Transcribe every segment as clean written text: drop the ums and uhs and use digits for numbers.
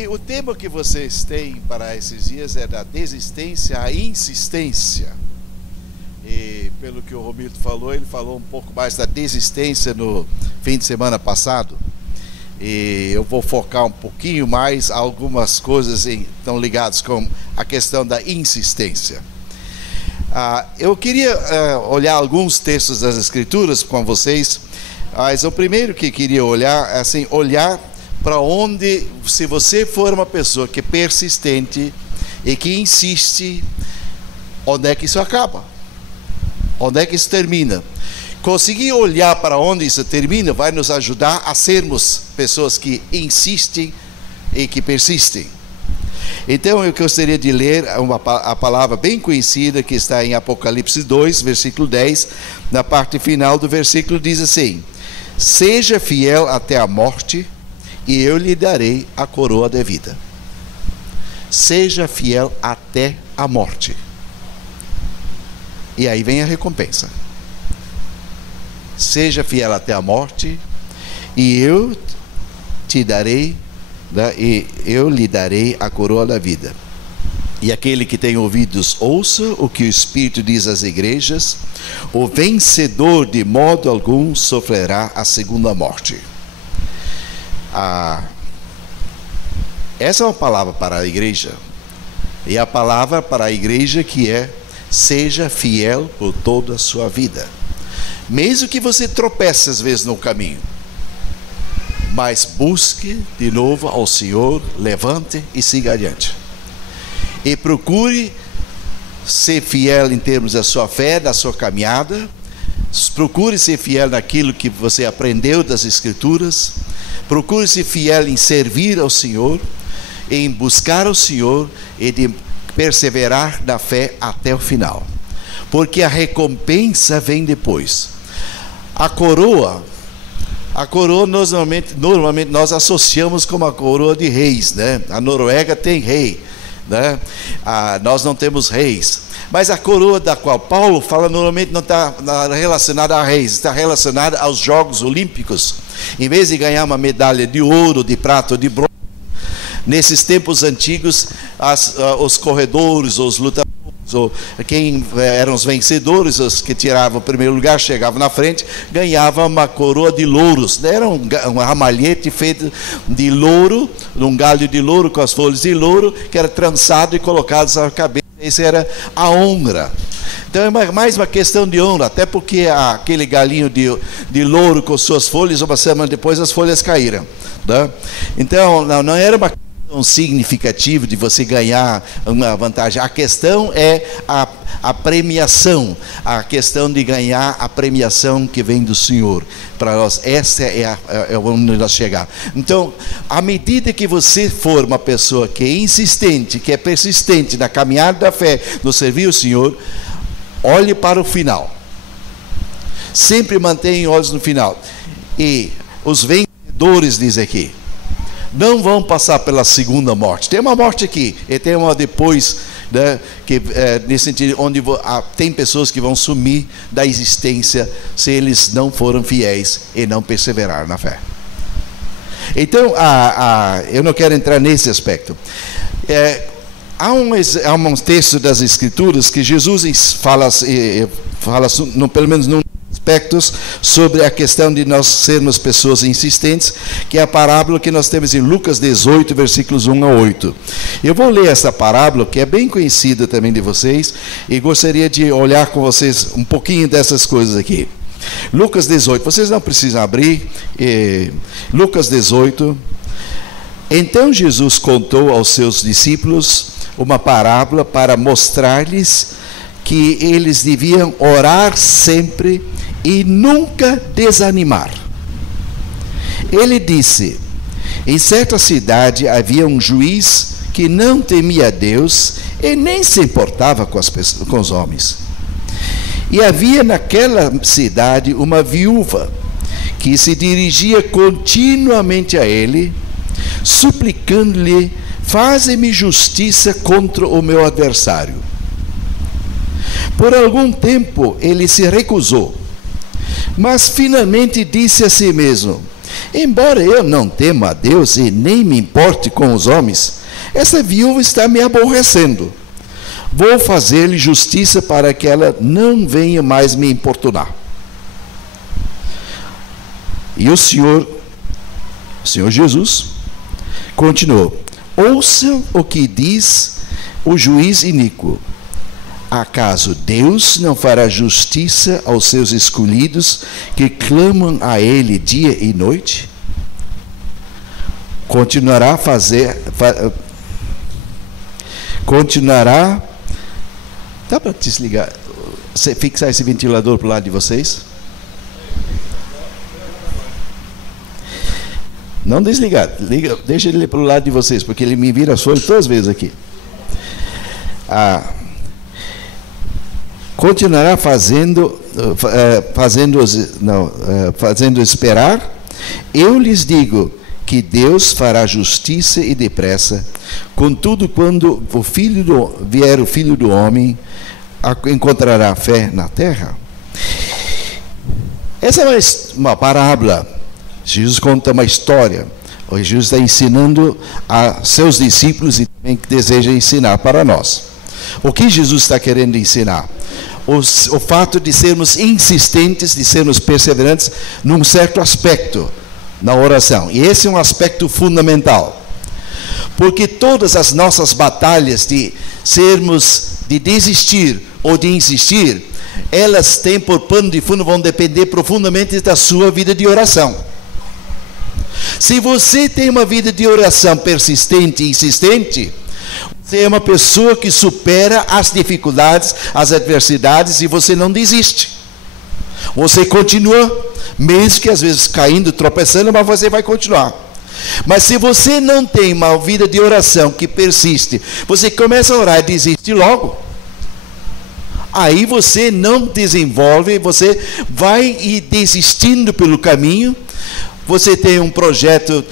Bem, o tema que vocês têm para esses dias é da desistência à insistência. E pelo que o Romildo falou, ele falou um pouco mais da desistência no fim de semana passado. E eu vou focar um pouquinho mais algumas coisas estão ligadas com a questão da insistência. Eu queria olhar alguns textos das Escrituras com vocês, mas o primeiro que queria olhar é assim, olhar para onde, se você for uma pessoa que é persistente e que insiste, onde é que isso acaba? Onde é que isso termina? Conseguir olhar para onde isso termina vai nos ajudar a sermos pessoas que insistem e que persistem. Então eu gostaria de ler a palavra bem conhecida que está em Apocalipse 2, versículo 10, na parte final do versículo diz assim: seja fiel até a morte e eu lhe darei a coroa da vida. Seja fiel até a morte. E aí vem a recompensa. Seja fiel até a morte e eu te darei, e eu lhe darei a coroa da vida. E aquele que tem ouvidos, ouça o que o Espírito diz às igrejas: o vencedor de modo algum sofrerá a segunda morte. Essa é uma palavra para a igreja, e a palavra para a igreja que é: seja fiel por toda a sua vida, mesmo que você tropece às vezes no caminho, mas busque de novo ao Senhor, levante e siga adiante, e procure ser fiel em termos da sua fé, da sua caminhada. Procure ser fiel naquilo que você aprendeu das Escrituras. Procure ser fiel em servir ao Senhor, em buscar o Senhor e de perseverar na fé até o final, porque a recompensa vem depois. A coroa normalmente nós associamos com a coroa de reis, né? A Noruega tem rei, né? Nós não temos reis. Mas a coroa da qual Paulo fala normalmente não está relacionada a reis, está relacionada aos Jogos Olímpicos. Em vez de ganhar uma medalha de ouro, de prata ou de bronze, nesses tempos antigos, os corredores, os lutadores, ou quem eram os vencedores, os que tiravam o primeiro lugar, chegavam na frente, ganhavam uma coroa de louros. Era um ramalhete feito de louro, um galho de louro com as folhas de louro, que era trançado e colocado na cabeça. Essa era a honra. Então é mais uma questão de honra, até porque aquele galinho de louro com suas folhas, uma semana depois as folhas caíram, né? Então não era uma questão significativa de você ganhar uma vantagem. A questão é a premiação, a questão de ganhar a premiação que vem do Senhor para nós. Essa é onde nós chegar. Então, à medida que você for uma pessoa que é insistente, que é persistente na caminhada da fé, no servir o Senhor, olhe para o final. Sempre mantenha olhos no final. E os vencedores, diz aqui, não vão passar pela segunda morte. Tem uma morte aqui e tem uma depois, né, que nesse sentido, onde tem pessoas que vão sumir da existência se eles não foram fiéis e não perseveraram na fé. Então, eu não quero entrar nesse aspecto. Há um texto das Escrituras que Jesus fala pelo menos num aspectos sobre a questão de nós sermos pessoas insistentes, que é a parábola que nós temos em Lucas 18, versículos 1 a 8. Eu vou ler essa parábola, que é bem conhecida também de vocês, e gostaria de olhar com vocês um pouquinho dessas coisas aqui. Lucas 18, vocês não precisam abrir. Lucas 18. Então Jesus contou aos seus discípulos uma parábola para mostrar-lhes que eles deviam orar sempre e nunca desanimar. Ele disse: em certa cidade havia um juiz que não temia a Deus e nem se importava com os homens. E havia naquela cidade uma viúva que se dirigia continuamente a ele, suplicando-lhe: faze-me justiça contra o meu adversário. Por algum tempo ele se recusou, mas finalmente disse a si mesmo: Embora eu não tema a Deus e nem me importe com os homens, essa viúva está me aborrecendo. Vou fazer-lhe justiça para que ela não venha mais me importunar. E o Senhor Jesus, continuou: ouça o que diz o juiz iníquo. Acaso Deus não fará justiça aos seus escolhidos que clamam a Ele dia e noite? Continuará. Dá para desligar? Fixar esse ventilador para o lado de vocês? Não desligar, deixa ele para o lado de vocês, porque ele me vira folha todas as vezes aqui. Continuará fazendo esperar. Eu lhes digo que Deus fará justiça e depressa. Contudo, quando vier o Filho do Homem, encontrará fé na terra? Essa é uma parábola. Jesus conta uma história. Hoje Jesus está ensinando a seus discípulos e também que deseja ensinar para nós. O que Jesus está querendo ensinar? O fato de sermos insistentes, de sermos perseverantes num certo aspecto na oração. E esse é um aspecto fundamental. Porque todas as nossas batalhas de desistir ou de insistir, elas têm por pano de fundo, vão depender profundamente da sua vida de oração. Se você tem uma vida de oração persistente e insistente, você é uma pessoa que supera as dificuldades, as adversidades, e você não desiste. Você continua, mesmo que às vezes caindo, tropeçando, mas você vai continuar. Mas se você não tem uma vida de oração que persiste, você começa a orar e desiste logo. Aí você não desenvolve, você vai ir desistindo pelo caminho. Você tem um projeto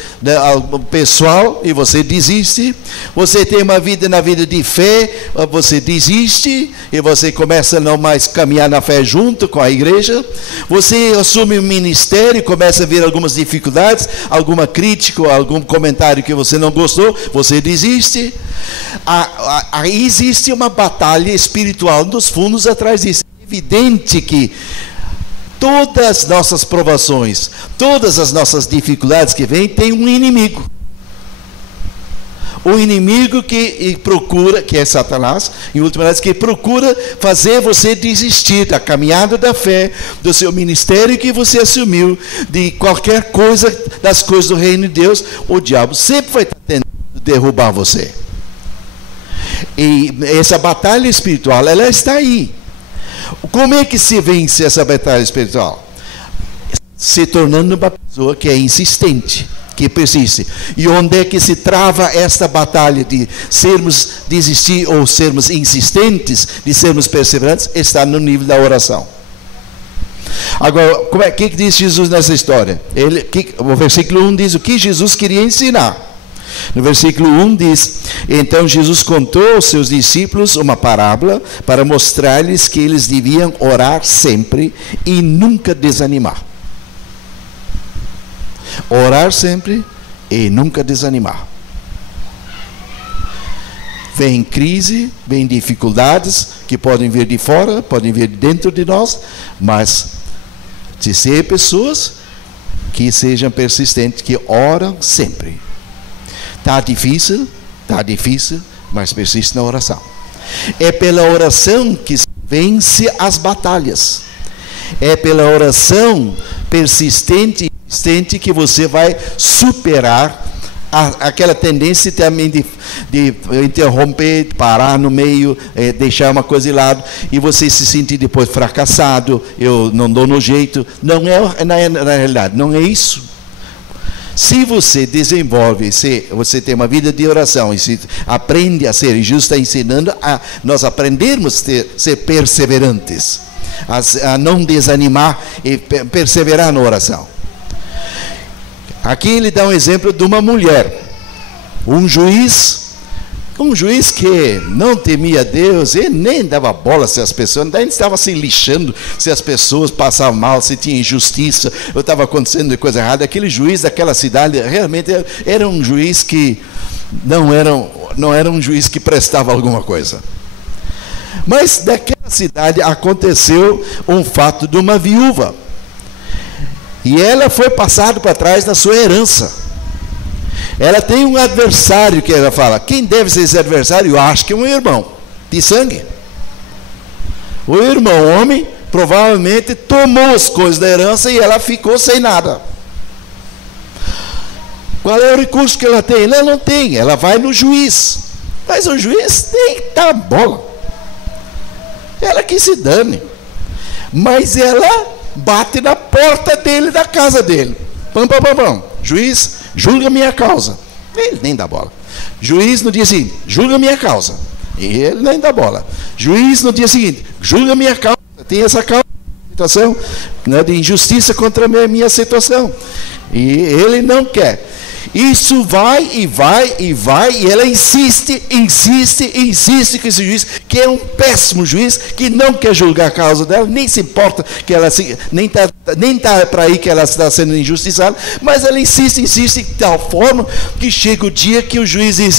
pessoal e você desiste. Você tem uma vida na vida de fé, você desiste e você começa a não mais caminhar na fé junto com a igreja. Você assume um ministério e começa a ver algumas dificuldades, alguma crítica, algum comentário que você não gostou, você desiste. Aí existe uma batalha espiritual nos fundos atrás disso. É evidente que todas as nossas provações, todas as nossas dificuldades que vêm, tem um inimigo. O inimigo que procura, que é Satanás, em última análise, que procura fazer você desistir da caminhada da fé, do seu ministério que você assumiu, de qualquer coisa, das coisas do reino de Deus. O diabo sempre vai estar tentando derrubar você. E essa batalha espiritual, ela está aí. Como é que se vence essa batalha espiritual? Se tornando uma pessoa que é insistente, que persiste. E onde é que se trava esta batalha de desistir ou sermos insistentes, de sermos perseverantes? Está no nível da oração. Agora, o que diz Jesus nessa história? O versículo 1 diz o que Jesus queria ensinar. No versículo 1 diz: então Jesus contou aos seus discípulos uma parábola para mostrar-lhes que eles deviam orar sempre e nunca desanimar. Orar sempre e nunca desanimar. Vem crise, vem dificuldades que podem vir de fora, podem vir de dentro de nós, mas de ser pessoas que sejam persistentes, que oram sempre. Está difícil, mas persiste na oração. É pela oração que se vence as batalhas. É pela oração persistente e insistente que você vai superar aquela tendência também de interromper, de parar no meio, deixar uma coisa de lado, e você se sentir depois fracassado, eu não dou no jeito. Não é, na realidade, não é isso. Se você desenvolve, se você tem uma vida de oração e se aprende a ser, e Jesus está ensinando a nós aprendermos a ser perseverantes, a não desanimar e perseverar na oração. Aqui ele dá um exemplo de uma mulher, um juiz Um juiz que não temia Deus, ele nem dava bola se as pessoas, daí ele estava se lixando se as pessoas passavam mal, se tinha injustiça, ou estava acontecendo coisa errada. Aquele juiz daquela cidade realmente era um juiz que não era um juiz que prestava alguma coisa. Mas daquela cidade aconteceu um fato de uma viúva. E ela foi passada para trás da sua herança. Ela tem um adversário que ela fala. Quem deve ser esse adversário? Eu acho que é um irmão de sangue. O irmão homem provavelmente tomou as coisas da herança e ela ficou sem nada. Qual é o recurso que ela tem? Ela não tem, ela vai no juiz. Mas o juiz tem que dar bola. Ela que se dane. Mas ela bate na porta dele, da casa dele. Pam, pam, pam, pam. Juiz, julga minha causa. Ele nem dá bola. Juiz no dia seguinte, julga minha causa. E ele nem dá bola. Juiz no dia seguinte, julga minha causa. Tem essa causa, situação, né, de injustiça contra a minha situação. E ele não quer. Isso vai e vai e vai, e ela insiste com esse juiz, que é um péssimo juiz, que não quer julgar a causa dela, nem se importa que ela nem tá para aí que ela está sendo injustiçada, mas ela insiste de tal forma que chega o dia que o juiz diz: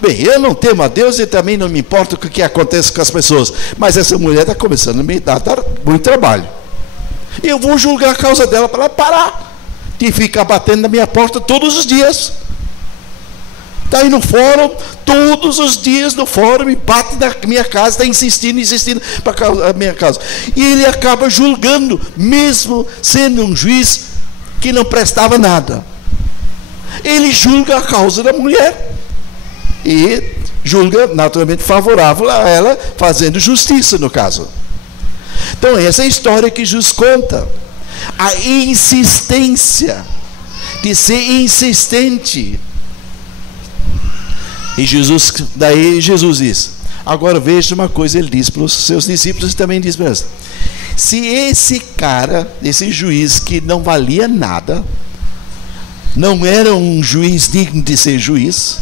bem, eu não temo a Deus e também não me importa o que acontece com as pessoas, mas essa mulher está começando a me dar muito trabalho. Eu vou julgar a causa dela para ela parar de ficar batendo na minha porta todos os dias. Está aí no fórum, todos os dias no fórum, e bate na minha casa, está insistindo para a minha casa. E ele acaba julgando, mesmo sendo um juiz que não prestava nada. Ele julga a causa da mulher. E julga, naturalmente, favorável a ela, fazendo justiça no caso. Então, essa é a história que Jesus conta. A insistência de ser insistente. E daí Jesus diz: agora veja uma coisa, ele diz para os seus discípulos e também diz para eles: se esse cara, esse juiz que não valia nada, não era um juiz digno de ser juiz,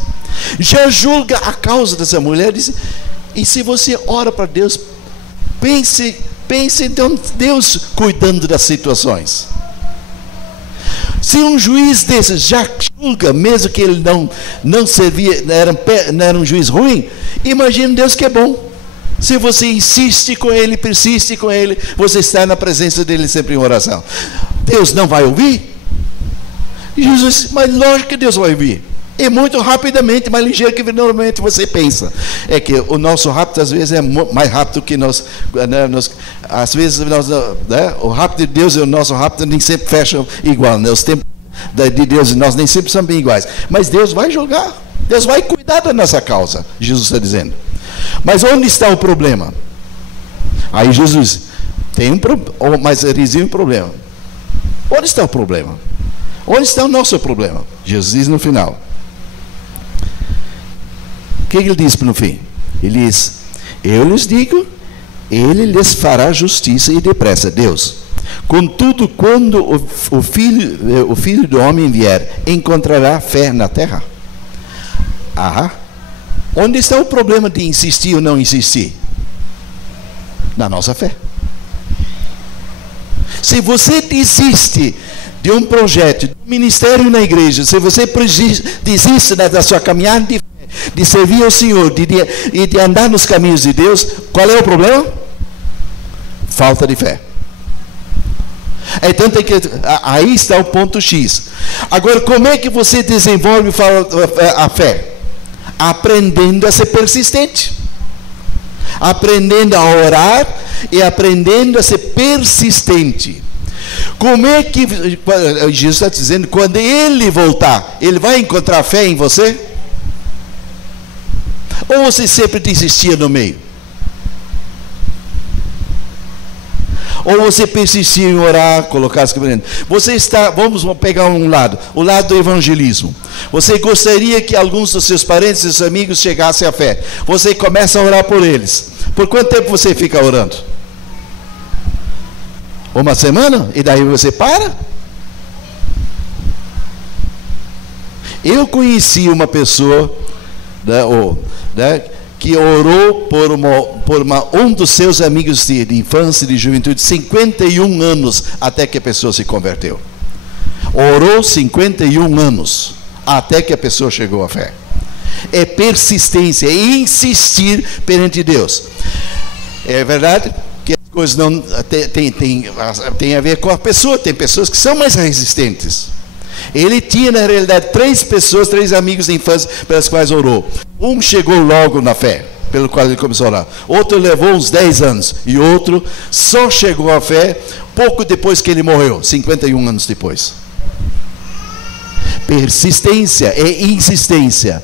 já julga a causa dessa mulher, e se você ora para Deus, pense então Deus cuidando das situações. Se um juiz desses já julga, mesmo que ele não servia, não era um juiz ruim, imagine Deus que é bom. Se você insiste com ele, persiste com ele, você está na presença dele sempre em oração. Deus não vai ouvir? Jesus disse: mas lógico que Deus vai ouvir. E muito rapidamente, mais ligeiro que normalmente você pensa. É que o nosso rápido às vezes é mais rápido que nós, né, às vezes né, o rápido de Deus e o nosso rápido nem sempre fecham igual, né? Os tempos de Deus e nós nem sempre são bem iguais. Mas Deus vai julgar, Deus vai cuidar da nossa causa, Jesus está dizendo. Mas onde está o problema? Aí Jesus tem mas ele dizia um problema. Onde está o problema? Onde está o nosso problema? Jesus diz no final. O que ele diz no fim? Ele diz: eu lhes digo, ele lhes fará justiça e depressa. Deus. Contudo, quando o filho do homem vier, encontrará fé na terra? Onde está o problema de insistir ou não insistir? Na nossa fé. Se você desiste de um projeto, de um ministério na igreja, se você desiste da sua caminhada de fé, de servir ao Senhor e de andar nos caminhos de Deus, qual é o problema? Falta de fé. Então aí está o ponto X. Agora, como é que você desenvolve a fé? Aprendendo a ser persistente, aprendendo a orar e aprendendo a ser persistente. Como é que Jesus está dizendo, quando ele voltar, ele vai encontrar fé em você? Ou você sempre desistia no meio? Ou você persistia em orar, colocar as coisas? Vamos pegar um lado, o lado do evangelismo. Você gostaria que alguns dos seus parentes e seus amigos chegassem à fé. Você começa a orar por eles. Por quanto tempo você fica orando? Uma semana? E daí você para? Eu conheci uma pessoa que orou por um dos seus amigos de infância e de juventude, 51 anos, até que a pessoa se converteu. Orou 51 anos, até que a pessoa chegou à fé. É persistência, é insistir perante Deus. É verdade que as coisas não tem a ver com a pessoa. Tem pessoas que são mais resistentes. Ele tinha, na realidade, 3 amigos de infância pelas quais orou. Um chegou logo na fé, pelo qual ele começou a orar. Outro levou uns 10 anos. E outro só chegou à fé pouco depois que ele morreu, 51 anos depois. Persistência é insistência.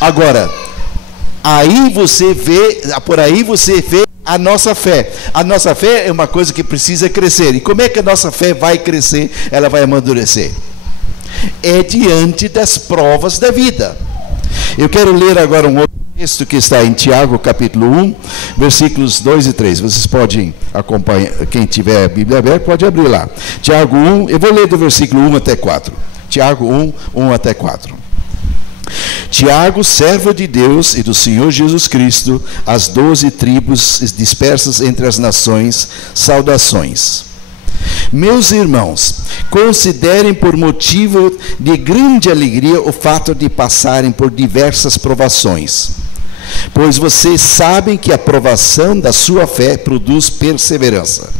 Agora, por aí você vê a nossa fé. A nossa fé é uma coisa que precisa crescer. E como é que a nossa fé vai crescer? Ela vai amadurecer. É diante das provas da vida. Eu quero ler agora um outro texto que está em Tiago, capítulo 1, versículos 2 e 3. Vocês podem acompanhar, quem tiver a Bíblia aberta, pode abrir lá. Tiago 1, eu vou ler do versículo 1 até 4. Tiago 1, 1 até 4. Tiago, servo de Deus e do Senhor Jesus Cristo, as 12 tribos dispersas entre as nações, saudações. Meus irmãos, considerem por motivo de grande alegria o fato de passarem por diversas provações, pois vocês sabem que a provação da sua fé produz perseverança,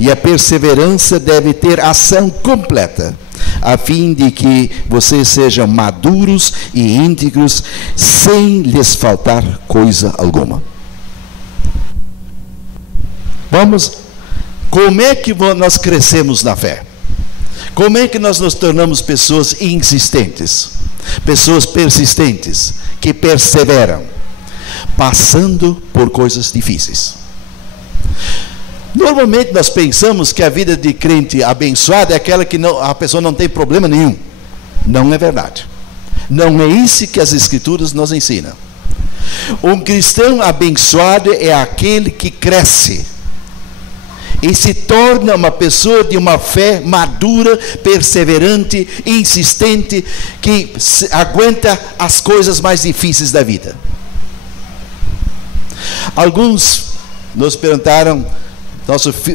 e a perseverança deve ter ação completa, a fim de que vocês sejam maduros e íntegros, sem lhes faltar coisa alguma. Como é que nós crescemos na fé? Como é que nós nos tornamos pessoas insistentes? Pessoas persistentes, que perseveram, passando por coisas difíceis. Normalmente nós pensamos que a vida de crente abençoada é aquela que a pessoa não tem problema nenhum. Não é verdade. Não é isso que as Escrituras nos ensinam. Um cristão abençoado é aquele que cresce e se torna uma pessoa de uma fé madura, perseverante, insistente, que aguenta as coisas mais difíceis da vida. Alguns nos perguntaram,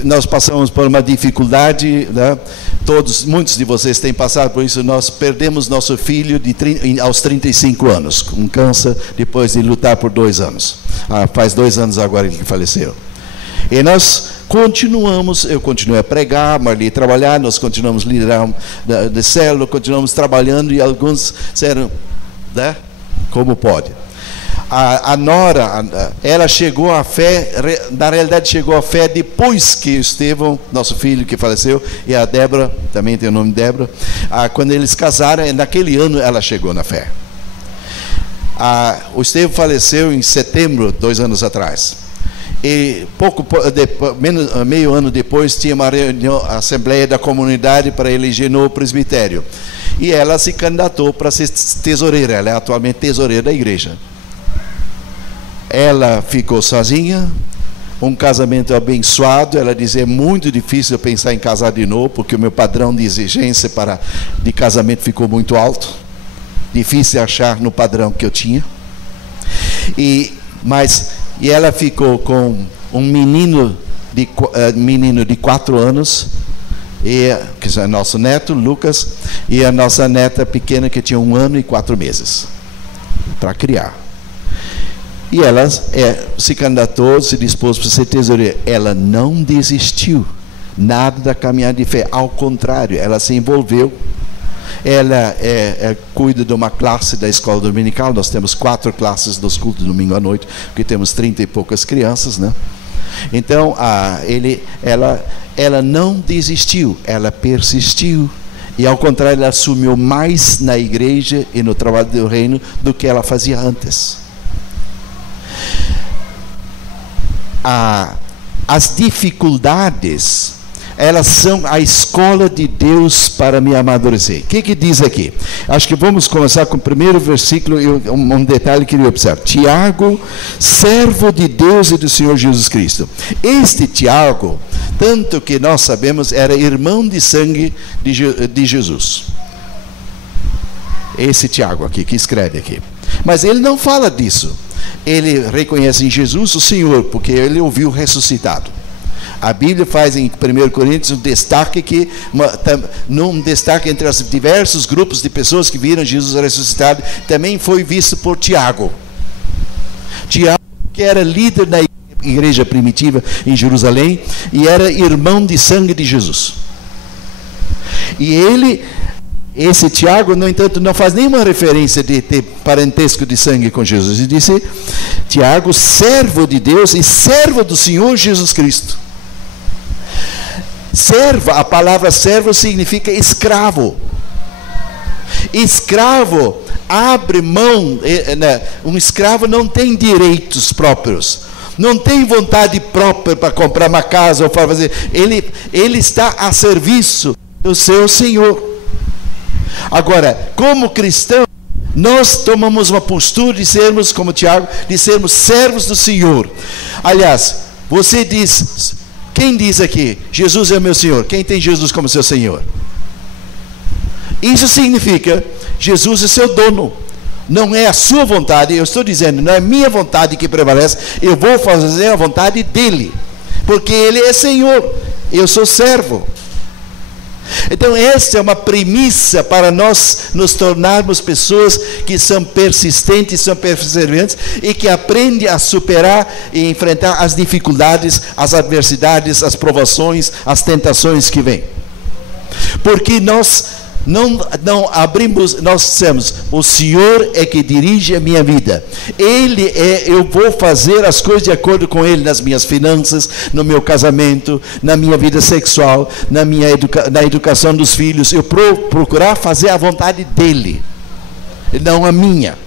nós passamos por uma dificuldade, né? Muitos de vocês têm passado por isso. Nós perdemos nosso filho aos 35 anos, com câncer, depois de lutar por 2 anos. Faz 2 anos agora que ele faleceu. E nós continuamos, eu continuei a pregar, Marli a trabalhar, nós continuamos a liderar de célula, continuamos trabalhando, e alguns disseram, né, como pode? A Nora, ela chegou à fé, na realidade chegou à fé depois que o Estevão, nosso filho que faleceu, e a Débora, também tem o nome Débora, quando eles casaram, naquele ano ela chegou na fé. O Estevão faleceu em setembro, 2 anos atrás. E meio ano depois tinha uma reunião, a Assembleia da Comunidade para eleger novo presbitério. E ela se candidatou para ser tesoureira, ela é atualmente tesoureira da igreja. Ela ficou sozinha, um casamento abençoado. Ela dizia, é muito difícil eu pensar em casar de novo, porque o meu padrão de exigência de casamento ficou muito alto. Difícil achar no padrão que eu tinha. E ela ficou com um menino de 4 anos, que é nosso neto, Lucas, e a nossa neta pequena, que tinha 1 ano e 4 meses, para criar. E ela se candidatou, se dispôs para ser tesoureira. Ela não desistiu nada da caminhada de fé, ao contrário, ela se envolveu. Ela cuida de uma classe da escola dominical. Nós temos 4 classes dos cultos domingo à noite, porque temos 30 e poucas crianças, né? Então, ela não desistiu, ela persistiu. E ao contrário, ela assumiu mais na igreja e no trabalho do reino do que ela fazia antes. As dificuldades, elas são a escola de Deus para me amadurecer. O que diz aqui? Acho que vamos começar com o primeiro versículo, e um detalhe que eu queria observar. Tiago, servo de Deus e do Senhor Jesus Cristo. Este Tiago, tanto que nós sabemos, era irmão de sangue de Jesus. Esse Tiago aqui, que escreve aqui. Mas ele não fala disso. Ele reconhece em Jesus o Senhor, porque ele ouviu ressuscitado. A Bíblia faz em 1 Coríntios um destaque entre os diversos grupos de pessoas que viram Jesus ressuscitado, também foi visto por Tiago. Tiago, que era líder da igreja primitiva em Jerusalém e era irmão de sangue de Jesus. E esse Tiago, no entanto, não faz nenhuma referência de ter parentesco de sangue com Jesus. Ele disse: Tiago, servo de Deus e servo do Senhor Jesus Cristo. Servo, a palavra servo significa escravo. Escravo abre mão, um escravo não tem direitos próprios, não tem vontade própria para comprar uma casa ou para fazer. Ele está a serviço do seu Senhor. Agora, como cristão, nós tomamos uma postura de sermos, como Tiago, de sermos servos do Senhor. Aliás, você diz, quem diz aqui, Jesus é o meu Senhor? Quem tem Jesus como seu Senhor? Isso significa, Jesus é seu dono. Não é a sua vontade, eu estou dizendo, não é minha vontade que prevalece, eu vou fazer a vontade dele, porque ele é Senhor, eu sou servo. Então esta é uma premissa para nós nos tornarmos pessoas que são persistentes, são perseverantes e que aprendem a superar e enfrentar as dificuldades, as adversidades, as provações, as tentações que vêm. Porque nós não abrimos, nós dissemos, o Senhor é que dirige a minha vida. Eu vou fazer as coisas de acordo com Ele, nas minhas finanças, no meu casamento, na minha vida sexual, na educação dos filhos. Eu procurar fazer a vontade dEle, não a minha.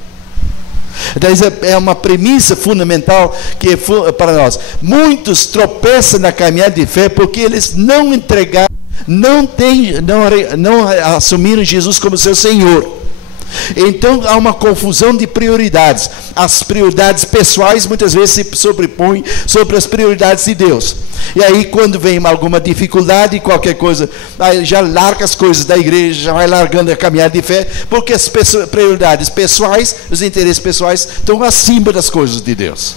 Então, isso é uma premissa fundamental que é para nós. Muitos tropeçam na caminhada de fé porque eles não entregaram, não assumiram Jesus como seu Senhor. Então há uma confusão de prioridades. As prioridades pessoais muitas vezes se sobrepõem sobre as prioridades de Deus. E aí quando vem alguma dificuldade, qualquer coisa, aí já larga as coisas da igreja, já vai largando a caminhada de fé, porque as prioridades pessoais, os interesses pessoais estão acima das coisas de Deus.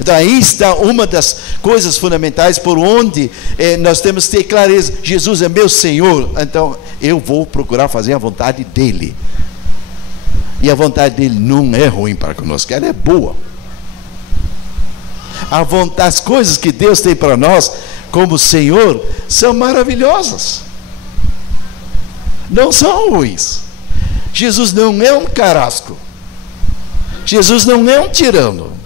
Então aí está uma das coisas fundamentais por onde nós temos que ter clareza. Jesus é meu Senhor, então eu vou procurar fazer a vontade dEle. E a vontade dEle não é ruim para conosco, ela é boa. As coisas que Deus tem para nós como Senhor são maravilhosas, não são ruins. Jesus não é um carrasco, Jesus não é um tirano.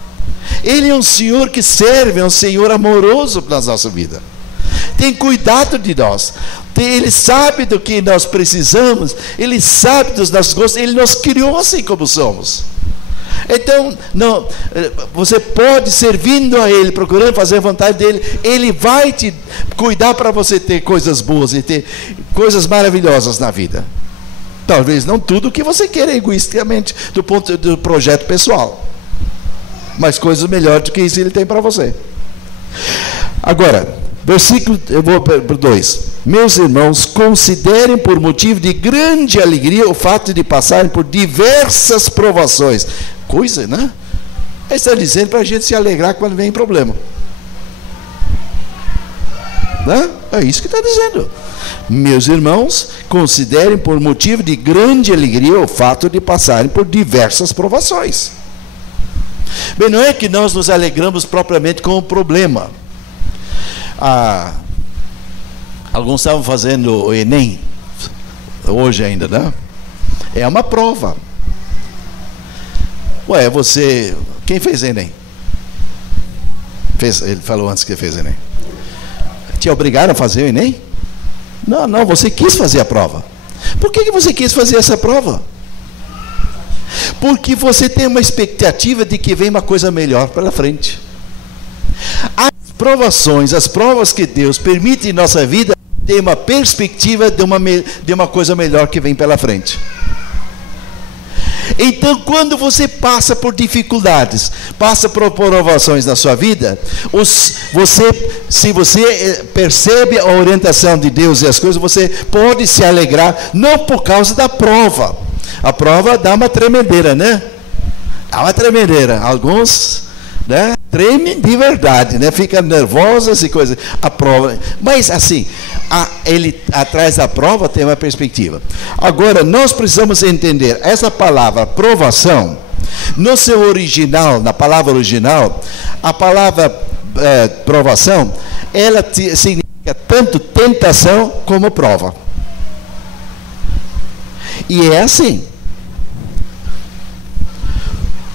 Ele é um Senhor que serve, é um Senhor amoroso na nossa vida. Tem cuidado de nós. Ele sabe do que nós precisamos. Ele sabe dos nossos gostos. Ele nos criou assim como somos. Então, você pode, servindo a Ele, procurando fazer a vontade dEle, Ele vai te cuidar para você ter coisas boas e ter coisas maravilhosas na vida. Talvez não tudo o que você queira egoisticamente do ponto do projeto pessoal, mas coisas melhores do que isso Ele tem para você. Agora, eu vou para o 2. Meus irmãos, considerem por motivo de grande alegria o fato de passarem por diversas provações. Coisa, né? Ele está dizendo para a gente se alegrar quando vem problema. Né? É isso que está dizendo. Meus irmãos, considerem por motivo de grande alegria o fato de passarem por diversas provações. Bem, não é que nós nos alegramos propriamente com o problema. Alguns estavam fazendo o Enem, hoje ainda, né? É uma prova. Ué, quem fez Enem? Ele falou antes que fez Enem. Te obrigaram a fazer o Enem? Não, você quis fazer a prova. Por que você quis fazer essa prova? Porque você tem uma expectativa de que vem uma coisa melhor pela frente. As provações, as provas que Deus permite em nossa vida, tem uma perspectiva de uma coisa melhor que vem pela frente. Então, quando você passa por dificuldades, passa por provações na sua vida, se você percebe a orientação de Deus e as coisas, você pode se alegrar, não por causa da prova. A prova dá uma tremedeira, né? Há uma tremedeira. Alguns, né, tremem de verdade, né, ficam nervosos e coisas. A prova. Mas assim, ele atrás da prova tem uma perspectiva. Agora, nós precisamos entender essa palavra provação. No seu original, na palavra original, a palavra provação, ela significa tanto tentação como prova. E é assim.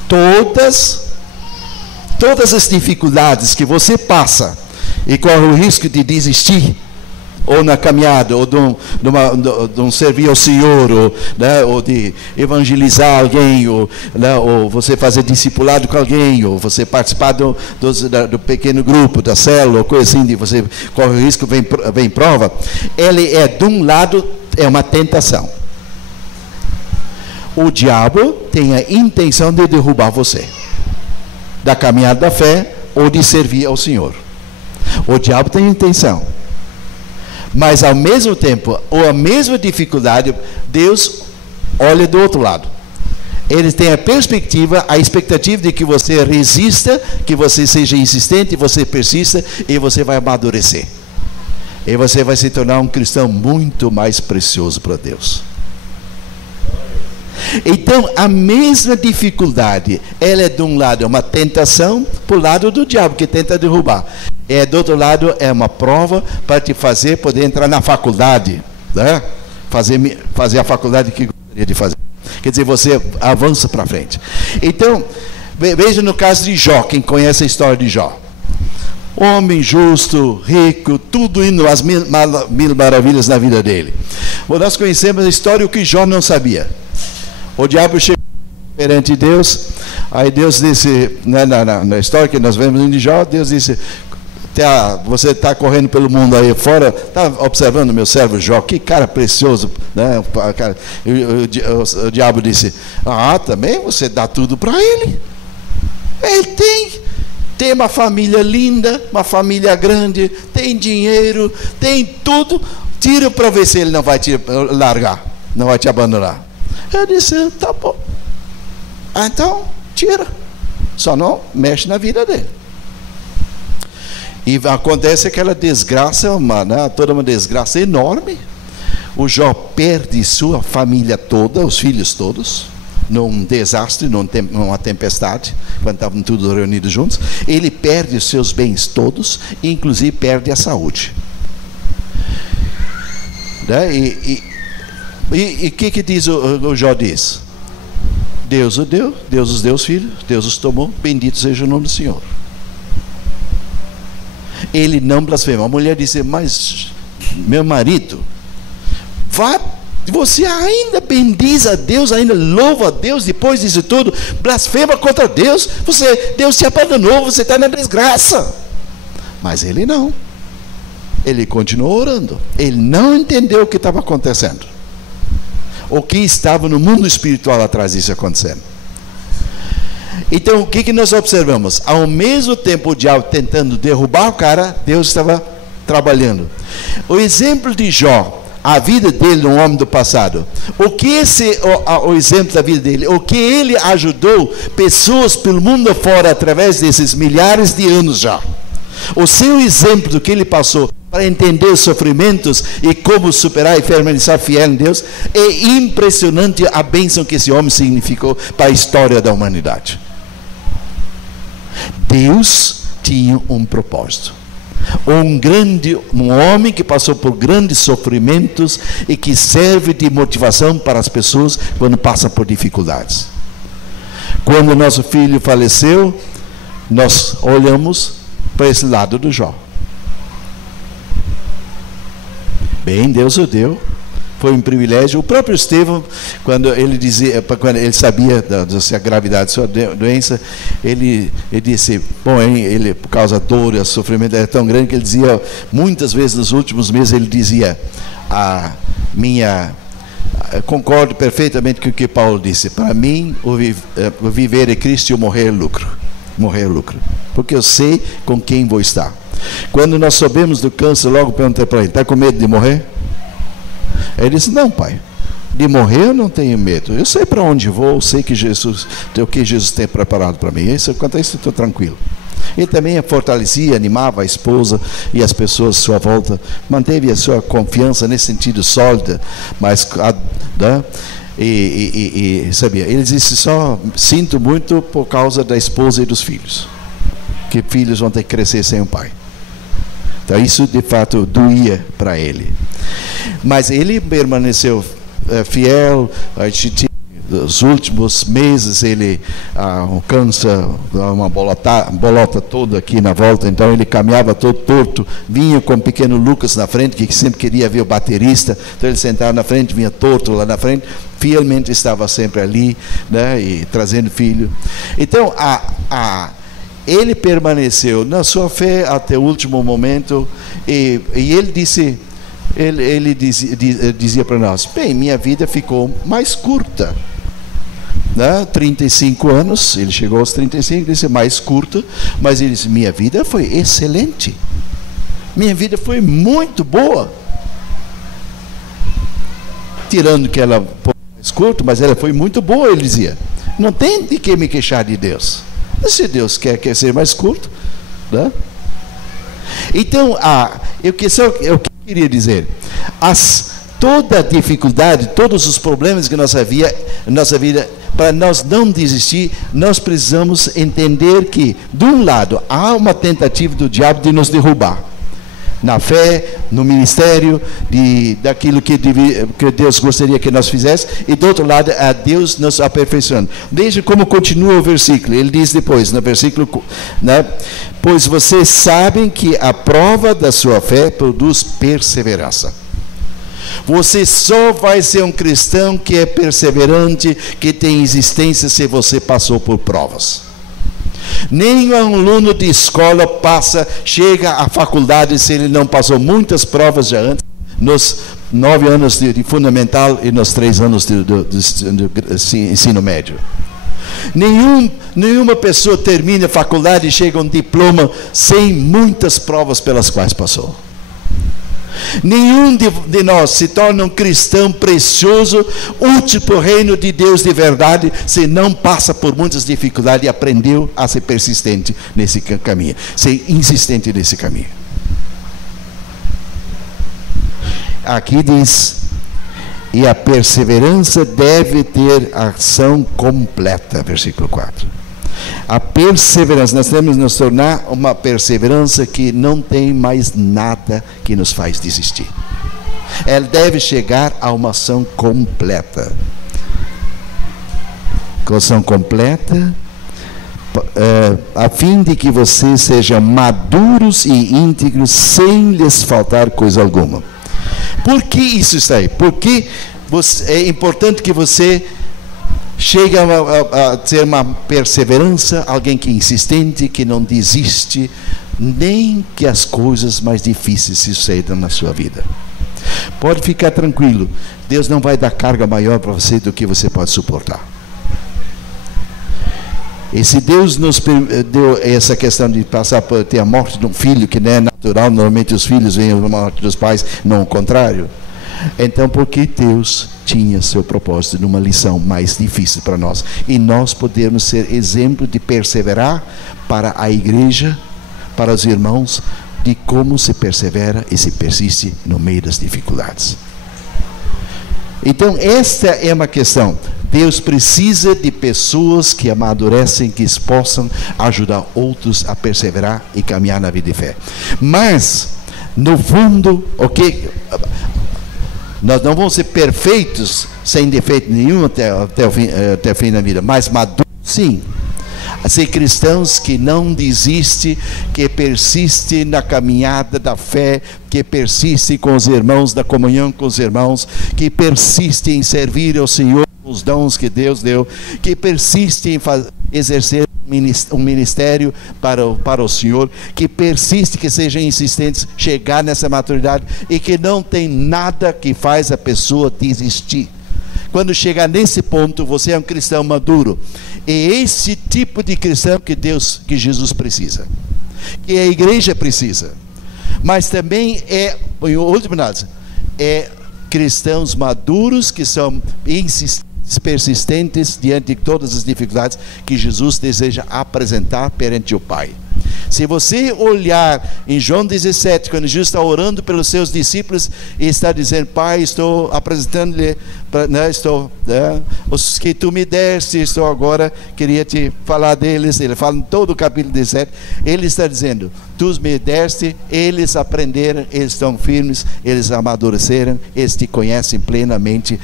Todas as dificuldades que você passa e corre o risco de desistir, ou na caminhada, ou de um servir ao Senhor, ou, né, ou de evangelizar alguém, ou, né, ou você fazer discipulado com alguém, ou você participar do pequeno grupo, da célula, ou coisa assim, de você corre o risco, vem prova. Ele é, de um lado, é uma tentação. O diabo tem a intenção de derrubar você da caminhada da fé ou de servir ao Senhor. O diabo tem intenção. Mas ao mesmo tempo, ou a mesma dificuldade, Deus olha do outro lado. Ele tem a perspectiva, a expectativa de que você resista, que você seja insistente, você persista e você vai amadurecer. E você vai se tornar um cristão muito mais precioso para Deus. Então, a mesma dificuldade, ela é de um lado uma tentação, para o lado do diabo, que tenta derrubar. Do outro lado, é uma prova para te fazer poder entrar na faculdade, né? Fazer a faculdade que gostaria de fazer. Quer dizer, você avança para frente. Então, veja no caso de Jó, quem conhece a história de Jó. Homem justo, rico, tudo indo às mil maravilhas na vida dele. Bom, nós conhecemos a história, o que Jó não sabia. O diabo chegou perante Deus, aí Deus disse, na história que nós vemos em Jó, Deus disse, você está correndo pelo mundo aí fora, está observando meu servo Jó, que cara precioso, né? O diabo disse, também você dá tudo para ele. Ele tem uma família linda, uma família grande, tem dinheiro, tem tudo, tira para ver se ele não vai te largar, não vai te abandonar. Eu disse, tá bom. Então, tira. Só não mexe na vida dele. E acontece aquela desgraça, toda uma desgraça enorme. O Jó perde sua família toda, os filhos todos, num desastre, numa tempestade, quando estavam todos reunidos juntos. Ele perde os seus bens todos, inclusive perde a saúde. Né? E o que diz o Jó diz? Deus o deu, Deus os deu os filhos, Deus os tomou, bendito seja o nome do Senhor. Ele não blasfema. A mulher disse, mas meu marido, você ainda bendiz a Deus, ainda louva a Deus depois disso tudo, blasfema contra Deus, Deus te abandonou, você está na desgraça. Mas ele não. Ele continuou orando. Ele não entendeu o que estava acontecendo. O que estava no mundo espiritual atrás disso acontecendo. Então, o que nós observamos? Ao mesmo tempo o diabo tentando derrubar o cara, Deus estava trabalhando. O exemplo de Jó, a vida dele, um homem do passado, o exemplo da vida dele, o que ele ajudou pessoas pelo mundo afora através desses milhares de anos já. O seu exemplo do que ele passou para entender os sofrimentos e como superar e permanecer fiel em Deus, é impressionante a bênção que esse homem significou para a história da humanidade. Deus tinha um propósito. Um homem que passou por grandes sofrimentos e que serve de motivação para as pessoas quando passam por dificuldades. Quando nosso filho faleceu, nós olhamos para esse lado do Jó. Bem, Deus o deu. Foi um privilégio. O próprio Estevão, quando ele sabia da gravidade da sua doença, ele disse, ele por causa da dor e do sofrimento era tão grande que ele dizia, muitas vezes nos últimos meses ele dizia, concordo perfeitamente com o que Paulo disse, para mim o viver é Cristo e o morrer é lucro. Morrer é lucro, porque eu sei com quem vou estar. Quando nós soubemos do câncer, logo perguntei para ele, está com medo de morrer? Ele disse, não, pai, De morrer eu não tenho medo. Eu sei para onde vou, eu sei que o que Jesus tem preparado para mim. Quanto a isso, eu estou tranquilo. Ele também fortalecia, animava a esposa e as pessoas à sua volta, manteve a sua confiança nesse sentido sólida, mas né? Sabia, ele disse só: sinto muito por causa da esposa e dos filhos, que filhos vão ter que crescer sem o pai. Então isso de fato doía para ele, mas ele permaneceu fiel. A gente, nos últimos meses ele alcança uma bolota toda aqui na volta, então ele caminhava todo torto, vinha com o pequeno Lucas na frente, que sempre queria ver o baterista, então ele sentava na frente, vinha torto lá na frente, fielmente estava sempre ali, né, e trazendo filho. Então ele permaneceu na sua fé até o último momento, e ele disse, ele dizia para nós: bem, minha vida ficou mais curta, né? 35 anos, ele chegou aos 35, disse mais curta, mas ele disse: minha vida foi excelente, minha vida foi muito boa, tirando que ela foi mais curta, mas ela foi muito boa. Ele dizia: não tem de que me queixar de Deus, se Deus quer ser mais curto, né? Então, eu queria dizer, toda dificuldade, todos os problemas que nossa vida, para nós não desistir, nós precisamos entender que, de um lado, há uma tentativa do diabo de nos derrubar, na fé, no ministério, daquilo que Deus gostaria que nós fizéssemos, e do outro lado, a Deus nos aperfeiçoando. Veja como continua o versículo. Ele diz depois, no versículo, né? Pois vocês sabem que a prova da sua fé produz perseverança. Você só vai ser um cristão que é perseverante, que tem existência, se você passou por provas. Nenhum aluno de escola chega à faculdade se ele não passou muitas provas já antes, nos 9 anos de fundamental e nos 3 anos de ensino médio. Nenhuma pessoa termina a faculdade e chega a um diploma sem muitas provas pelas quais passou. Nenhum de nós se torna um cristão precioso, útil para o reino de Deus de verdade, se não passa por muitas dificuldades e aprendeu a ser persistente nesse caminho, ser insistente nesse caminho. Aqui diz: e a perseverança deve ter ação completa, versículo 4. A perseverança, nós temos que nos tornar uma perseverança que não tem mais nada que nos faz desistir. Ela deve chegar a uma ação completa. Ação completa, a fim de que vocês sejam maduros e íntegros, sem lhes faltar coisa alguma. Por que isso está aí? Porque é importante que você chegue a ter uma perseverança, alguém que é insistente, que não desiste, nem que as coisas mais difíceis sucedam na sua vida. Pode ficar tranquilo, Deus não vai dar carga maior para você do que você pode suportar. E se Deus nos deu essa questão de passar por ter a morte de um filho, que não é natural, normalmente os filhos veem a morte dos pais, não o contrário. Então, porque Deus tinha seu propósito numa lição mais difícil para nós, e nós podemos ser exemplo de perseverar para a igreja, para os irmãos, de como se persevera e se persiste no meio das dificuldades. Então, esta é uma questão. Deus precisa de pessoas que amadurecem, que possam ajudar outros a perseverar e caminhar na vida de fé. Mas, no fundo, nós não vamos ser perfeitos, sem defeito nenhum até o fim da vida, mas maduros sim. A ser cristãos que não desistem, que persistem na caminhada da fé, que persistem com os irmãos, da comunhão com os irmãos, que persistem em servir ao Senhor os dons que Deus deu, que persistem em exercer um ministério para o Senhor, que persiste, que sejam insistentes, chegar nessa maturidade, e que não tem nada que faz a pessoa desistir. Quando chegar nesse ponto, você é um cristão maduro. É esse tipo de cristão que Jesus precisa, que a igreja precisa. Mas também cristãos maduros que são persistentes diante de todas as dificuldades que Jesus deseja apresentar perante o Pai. Se você olhar em João 17, quando Jesus está orando pelos seus discípulos e está dizendo: Pai, estou apresentando-lhe, os que tu me deste, estou agora, queria te falar deles. Ele fala em todo o capítulo 17, ele está dizendo: tu me deste, eles aprenderam, eles estão firmes, eles amadureceram, eles te conhecem plenamente.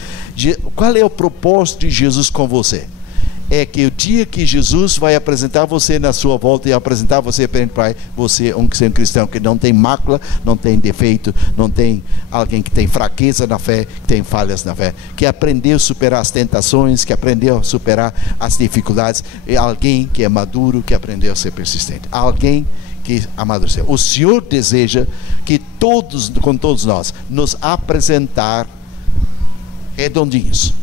Qual é o propósito de Jesus com você? É que o dia que Jesus vai apresentar você na sua volta e apresentar você perante o Pai, você é um cristão que não tem mácula, não tem defeito, não tem alguém que tem fraqueza na fé, que tem falhas na fé, que aprendeu a superar as tentações, que aprendeu a superar as dificuldades, é alguém que é maduro, que aprendeu a ser persistente, alguém que amadureceu. O Senhor deseja que todos, com todos nós, nos apresentar redondinhos,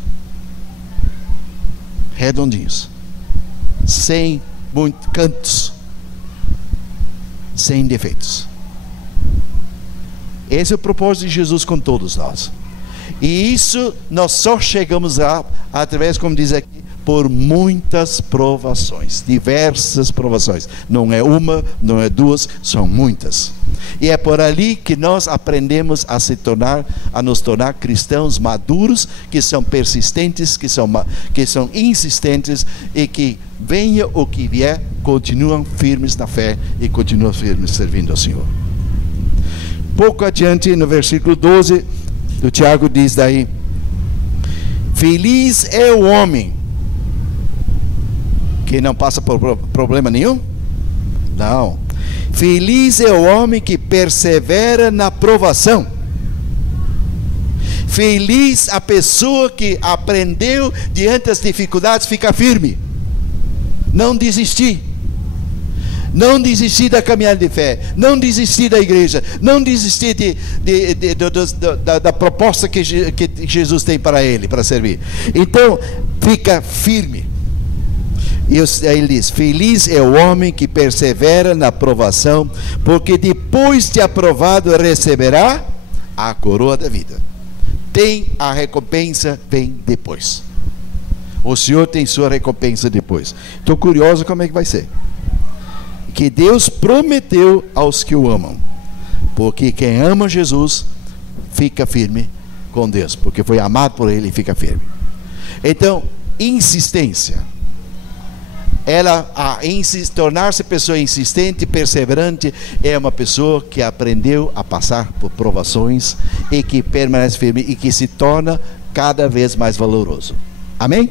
sem muitos cantos, sem defeitos. Esse é o propósito de Jesus com todos nós. E isso nós só chegamos a, através, como diz aqui, por muitas provações, diversas provações. Não é uma, não é duas, são muitas. E é por ali que nós aprendemos a nos tornar cristãos maduros, que são persistentes, que são insistentes, e que venha o que vier, continuam firmes na fé e continuam firmes servindo ao Senhor. Pouco adiante, no versículo 12, o Tiago diz daí: feliz é o homem que não passa por problema nenhum? Não. Feliz é o homem que persevera na provação. Feliz a pessoa que aprendeu diante das dificuldades ficar firme, não desistir. Não desistir da caminhada de fé, não desistir da igreja, não desistir da proposta que Jesus tem para ele, para servir. Então, fica firme. E aí ele diz: feliz é o homem que persevera na provação, porque depois de aprovado receberá a coroa da vida. Tem a recompensa, vem depois. O Senhor tem sua recompensa depois. Estou curioso como é que vai ser. Que Deus prometeu aos que o amam, porque quem ama Jesus fica firme com Deus, porque foi amado por Ele e fica firme. Então, insistência. Tornar-se pessoa insistente, perseverante, é uma pessoa que aprendeu a passar por provações e que permanece firme e que se torna cada vez mais valoroso. Amém?